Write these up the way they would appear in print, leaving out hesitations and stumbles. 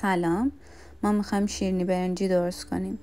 سلام، ما میخوایم شیرینی برنجی درست کنیم.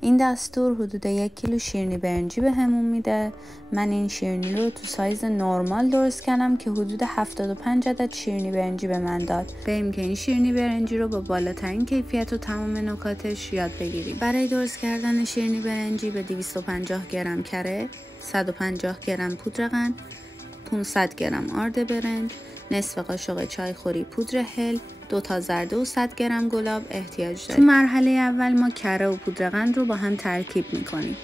این دستور حدود 1 کیلو شیرینی برنجی به همون میده. من این شیرینی رو تو سایز نرمال درست کردم که حدود 75 عدد شیرینی برنجی به من داد. بریم که این شیرینی برنجی رو با بالاترین کیفیت و تمام نکاتش یاد بگیریم. برای درست کردن شیرینی برنجی به 250 گرم کره، 150 گرم پودر قند، 500 گرم آرد برنج، نصف قاشق چایخوری پودر هل، 2 تا زرده و 100 گرم گلاب احتیاج داریم. تو مرحله اول ما کره و پودر قند رو با هم ترکیب میکنیم.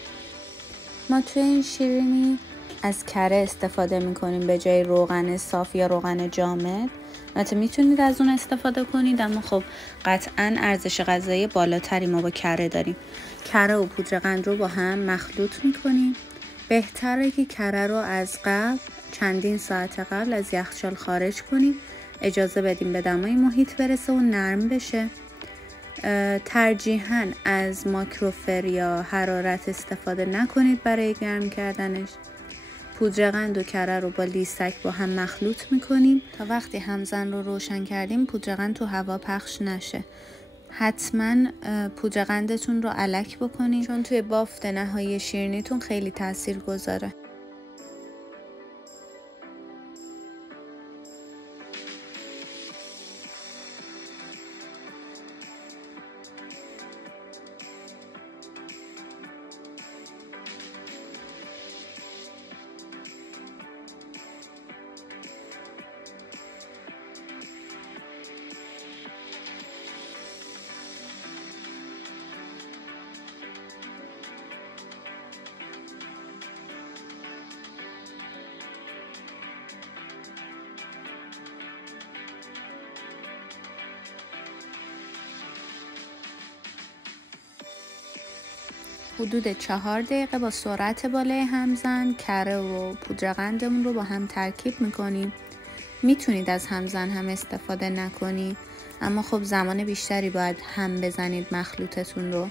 ما توی این شیرینی از کره استفاده میکنیم به جای روغن صاف یا روغن جامد. البته میتونید از اون استفاده کنید، اما خب قطعا ارزش غذایی بالاتری ما با کره داریم. کره و پودر قند رو با هم مخلوط میکنیم. بهتره که کره رو از قبل چندین ساعت قبل از یخچال خارج کنیم. اجازه بدیم به دمای محیط برسه و نرم بشه. ترجیحاً از ماکروفر یا حرارت استفاده نکنید برای گرم کردنش. پودر قند و کره رو با لیسک با هم مخلوط میکنیم تا وقتی همزن رو روشن کردیم پودر قند تو هوا پخش نشه. حتما پودر قندتون رو الک بکنید چون توی بافت نهایی شیرینیتون خیلی تأثیر گذاره. حدود 4 دقیقه با سرعت بالای همزن کره و پودر قندمون رو با هم ترکیب میکنیم. میتونید از همزن هم استفاده نکنید، اما خب زمان بیشتری باید هم بزنید مخلوطتون رو.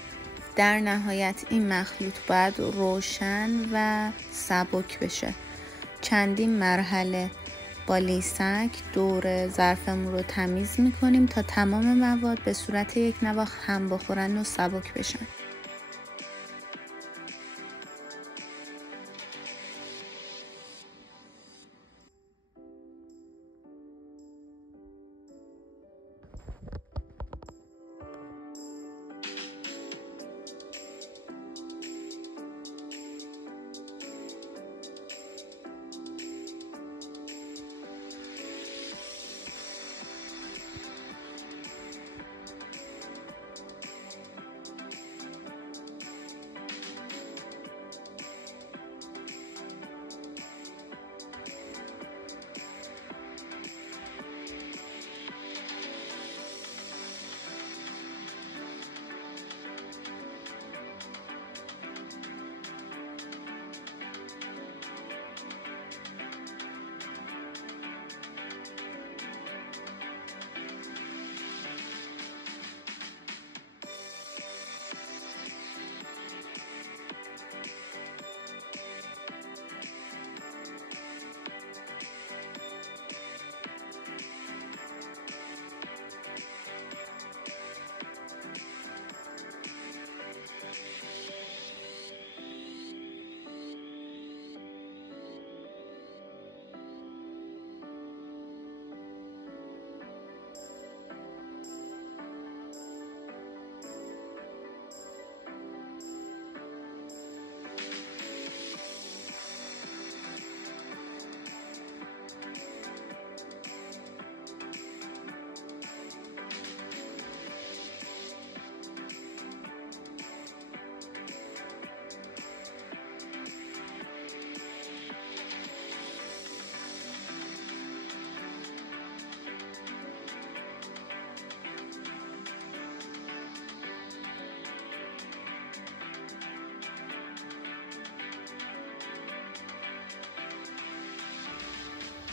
در نهایت این مخلوط باید روشن و سبک بشه. چندین مرحله با لیسک دور ظرفمون رو تمیز میکنیم تا تمام مواد به صورت یک نواخت هم بخورن و سبک بشن.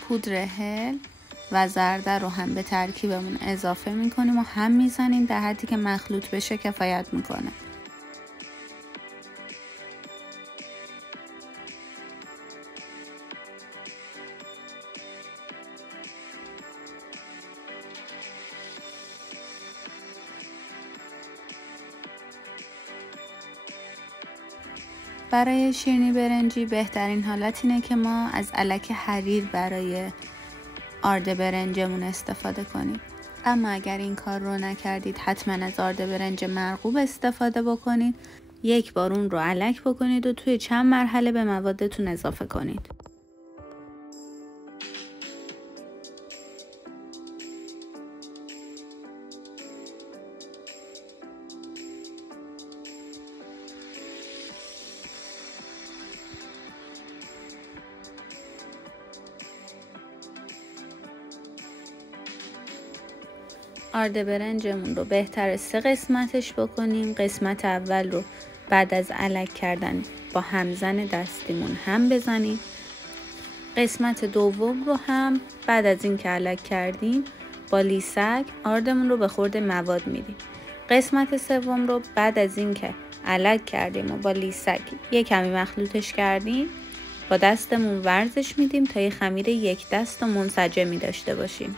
پودر هل و زرده رو هم به ترکیبمون اضافه میکنیم و هم میزنیم در حدی که مخلوط بشه کفایت میکنه. برای شیرینی برنجی بهترین حالت اینه که ما از الک حریر برای آرد برنجمون استفاده کنیم. اما اگر این کار رو نکردید حتما از آرد برنج مرغوب استفاده بکنید. یک بار اون رو الک بکنید و توی چند مرحله به موادتون اضافه کنید. آرد برنجمون رو بهتر 3 قسمتش بکنیم. قسمت اول رو بعد از الک کردن با همزن دستیمون هم بزنیم. قسمت دوم رو هم بعد از این که الک کردیم با لیسک آردمون رو به خورد مواد میدیم. قسمت سوم رو بعد از این که الک کردیم و با لیسک یک کمی مخلوطش کردیم با دستمون ورزش میدیم تا یه خمیر یک دست و منسجمی داشته باشیم.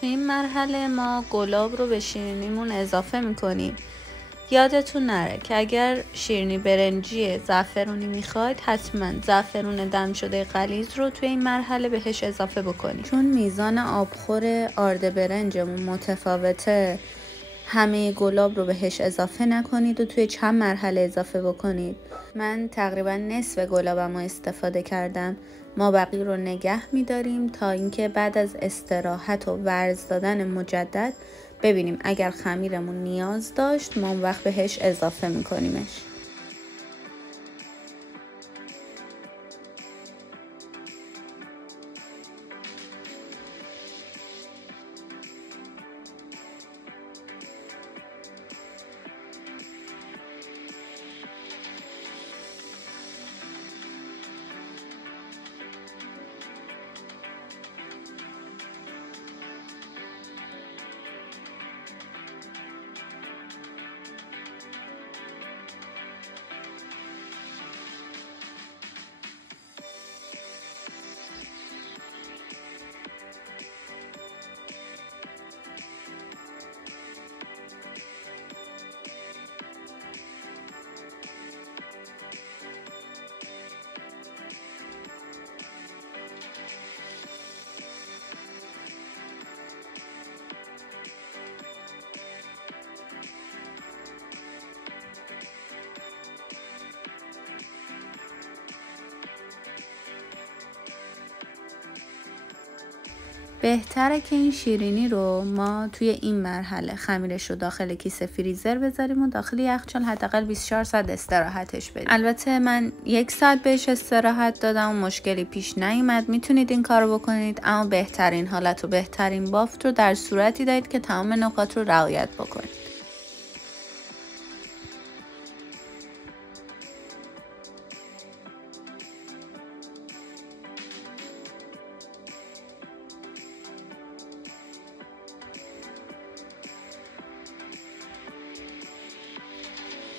تو این مرحله ما گلاب رو به شیرینیمون اضافه میکنیم. یادتون نره که اگر شیرینی برنجی زعفرونی میخواید حتما زعفرون دم شده غلیظ رو توی این مرحله بهش اضافه بکنید. چون میزان آبخور آرد برنجمون متفاوته، همه گلاب رو بهش اضافه نکنید و توی چند مرحله اضافه بکنید. من تقریبا نصف گلابم رو استفاده کردم. ما بقیه رو نگه میداریم تا اینکه بعد از استراحت و ورز دادن مجدد ببینیم اگر خمیرمون نیاز داشت ما اون وقت بهش اضافه میکنیمش. بهتره که این شیرینی رو ما توی این مرحله خمیرش رو داخل کیسه فریزر بذاریم و داخل یخچال حداقل 24 ساعت استراحتش بدیم. البته من 1 ساعت بهش استراحت دادم و مشکلی پیش نیومد. میتونید این کارو بکنید، اما بهترین حالت و بهترین بافت رو در صورتی دارید که تمام نکات رو رعایت بکنید.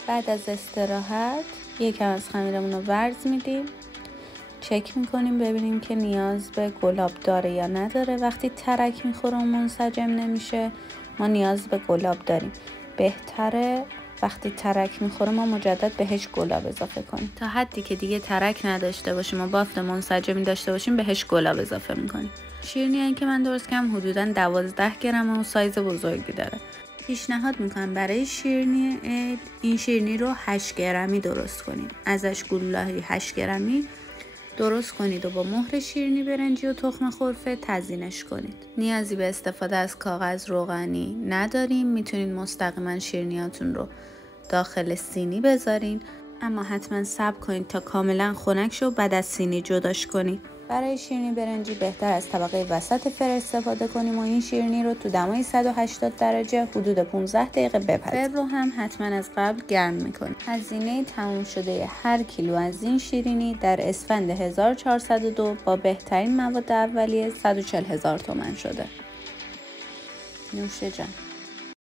بعد از استراحت یکم از خمیرمون رو ورز میدیم، چک میکنیم ببینیم که نیاز به گلاب داره یا نداره. وقتی ترک میخوره و منسجم نمیشه ما نیاز به گلاب داریم. بهتره وقتی ترک میخوره ما مجدد بهش گلاب اضافه کنیم. تا حدی که دیگه ترک نداشته باشیم و بافت منسجمی داشته باشیم بهش گلاب اضافه میکنیم. شیرینی که من درست کردم حدودا 12 گرم و سایز بزرگی داره. پیشنهاد میکنم برای شیرینی این شیرینی رو 8 گرمی درست کنید. ازش گلوله 8 گرمی درست کنید و با مهر شیرینی برنجی و تخم خرفه تزیینش کنید. نیازی به استفاده از کاغذ روغنی نداریم. میتونید مستقیما شیرینیاتون رو داخل سینی بذارین، اما حتما صبر کنید تا کاملا خنک شه و بعد از سینی جداش کنید. برای شیرینی برنجی بهتر از طبقه وسط فر استفاده کنیم و این شیرینی رو تو دمای 180 درجه حدود 15 دقیقه بپزیم. فر رو هم حتما از قبل گرم میکنیم. هزینه تموم شده هر کیلو از این شیرینی در اسفند 1402 با بهترین مواد اولیه 140,000 تومان شده. نوش جان.